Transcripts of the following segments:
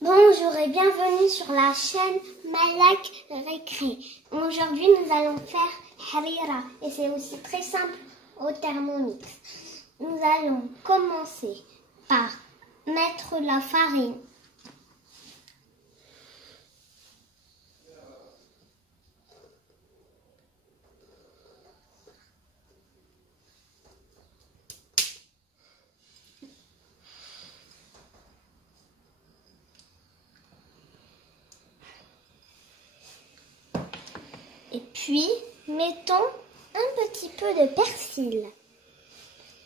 Bonjour et bienvenue sur la chaîne Malak Récré. Aujourd'hui nous allons faire harira et c'est aussi très simple au Thermomix. Nous allons commencer par mettre la farine. Et puis, mettons un petit peu de persil.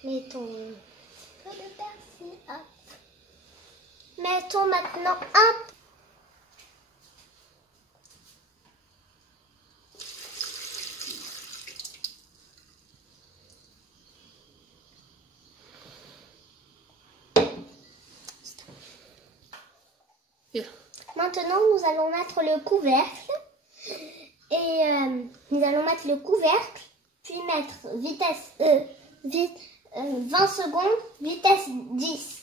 Mettons un petit peu de persil. Hop. Mettons maintenant un Maintenant, nous allons mettre le couvercle. Et nous allons mettre le couvercle, puis mettre vitesse 20 secondes, vitesse 10.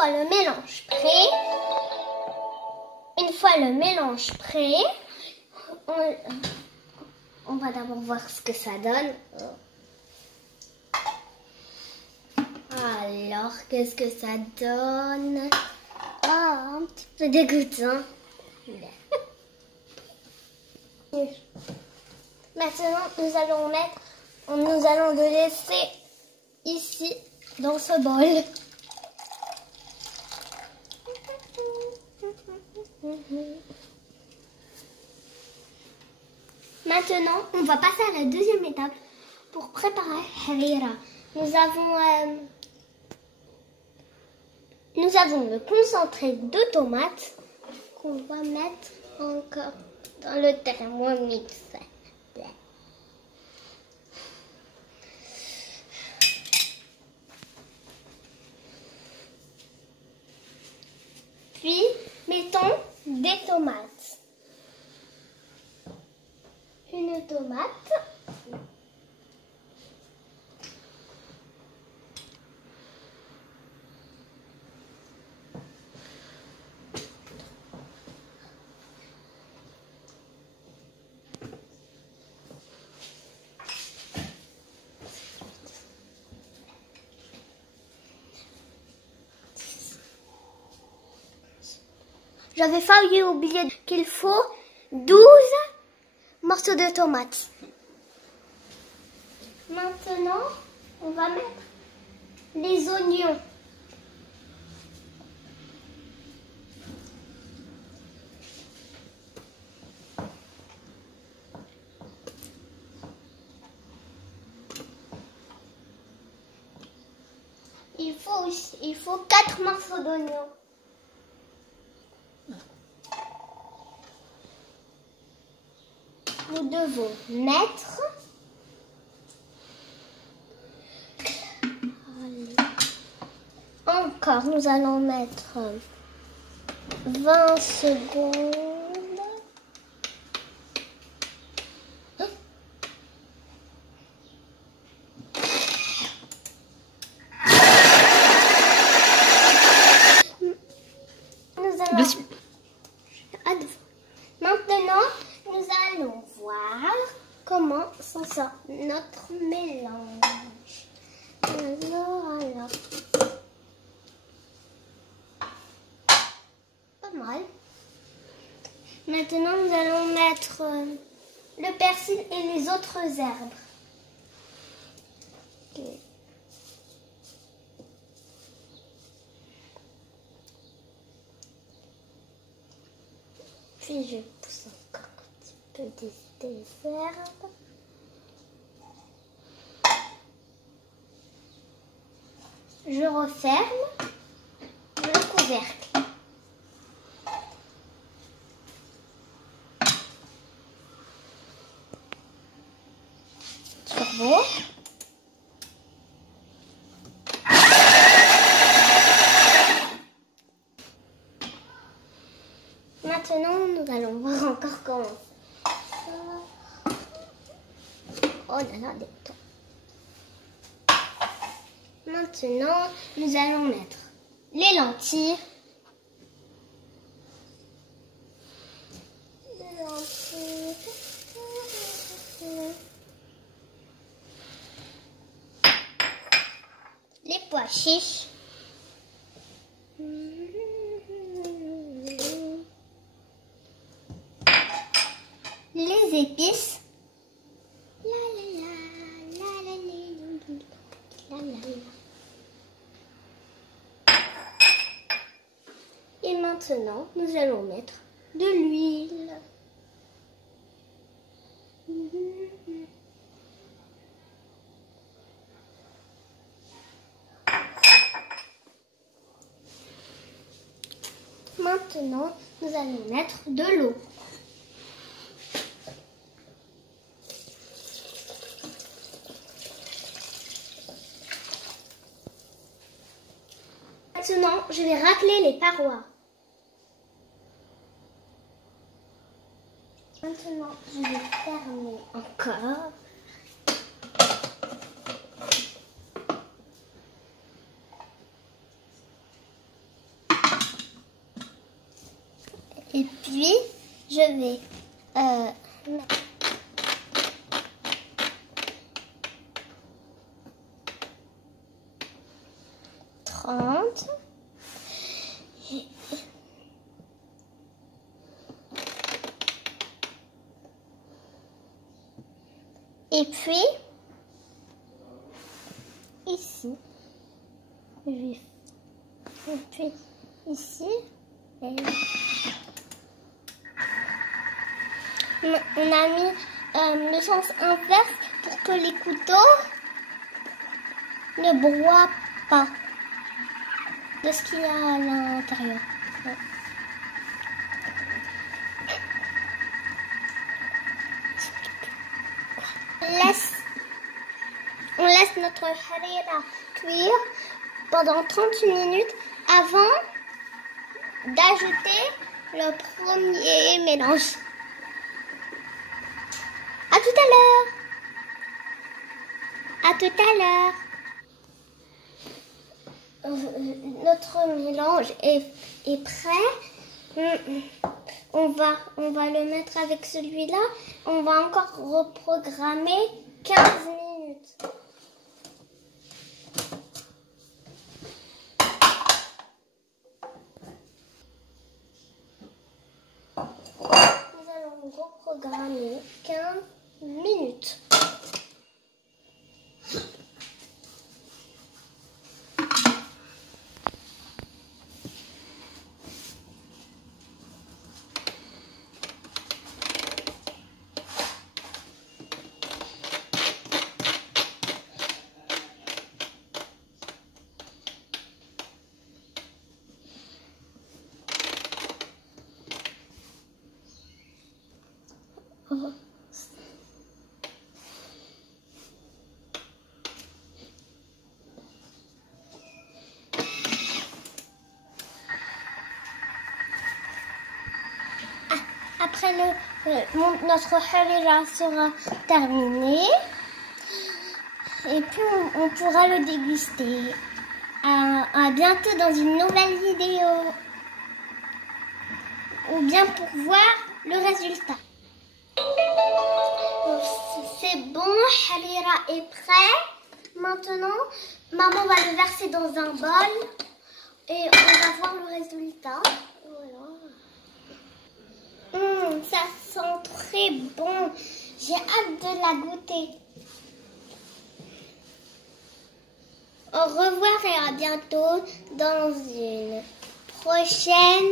Alors, une fois le mélange prêt, on va d'abord voir ce que ça donne. Alors, qu'est-ce que ça donne? Ah, un petit peu dégoûtant. Maintenant, nous allons le laisser ici, dans ce bol. Maintenant, on va passer à la deuxième étape pour préparer harira. Nous avons le concentré de tomates qu'on va mettre encore dans le Thermomix. Puis, mettons des tomates. Une tomate. J'avais failli oublier qu'il faut 12 morceaux de tomates. Maintenant, on va mettre les oignons. Il faut 4 morceaux d'oignons. Nous devons mettre encore, nous allons mettre 20 secondes. Maintenant, nous allons voir comment s'en sort notre mélange. Alors. Pas mal. Maintenant, nous allons mettre le persil et les autres herbes. Okay. Puis je pousse encore un petit peu des herbes. Je referme le couvercle. nouveau. Maintenant, nous allons voir encore comment. Oh là là, des tons. Maintenant, nous allons mettre les lentilles. Les pois chiches. Les épices. Et maintenant, nous allons mettre de l'huile. Maintenant, nous allons mettre de l'eau. Maintenant, je vais racler les parois. Maintenant, je vais fermer encore. Et puis, je vais mettre 30. Et puis, ici, et puis ici, et on a mis le sens inverse pour que les couteaux ne broient pas de ce qu'il y a à l'intérieur. Ouais. On laisse notre harira cuire pendant 30 minutes avant d'ajouter le premier mélange. À tout à l'heure. À tout à l'heure. Notre mélange est prêt. On va le mettre avec celui-là. On va encore reprogrammer 15 minutes. Nous allons reprogrammer 15 minutes. Après notre harira sera terminé et puis on pourra le déguster. À bientôt dans une nouvelle vidéo ou bien pour voir le résultat. C'est bon, harira est prêt. Maintenant, maman va le verser dans un bol et on va voir le résultat. Voilà. Ça sent très bon. J'ai hâte de la goûter. Au revoir et à bientôt dans une prochaine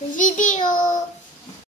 vidéo.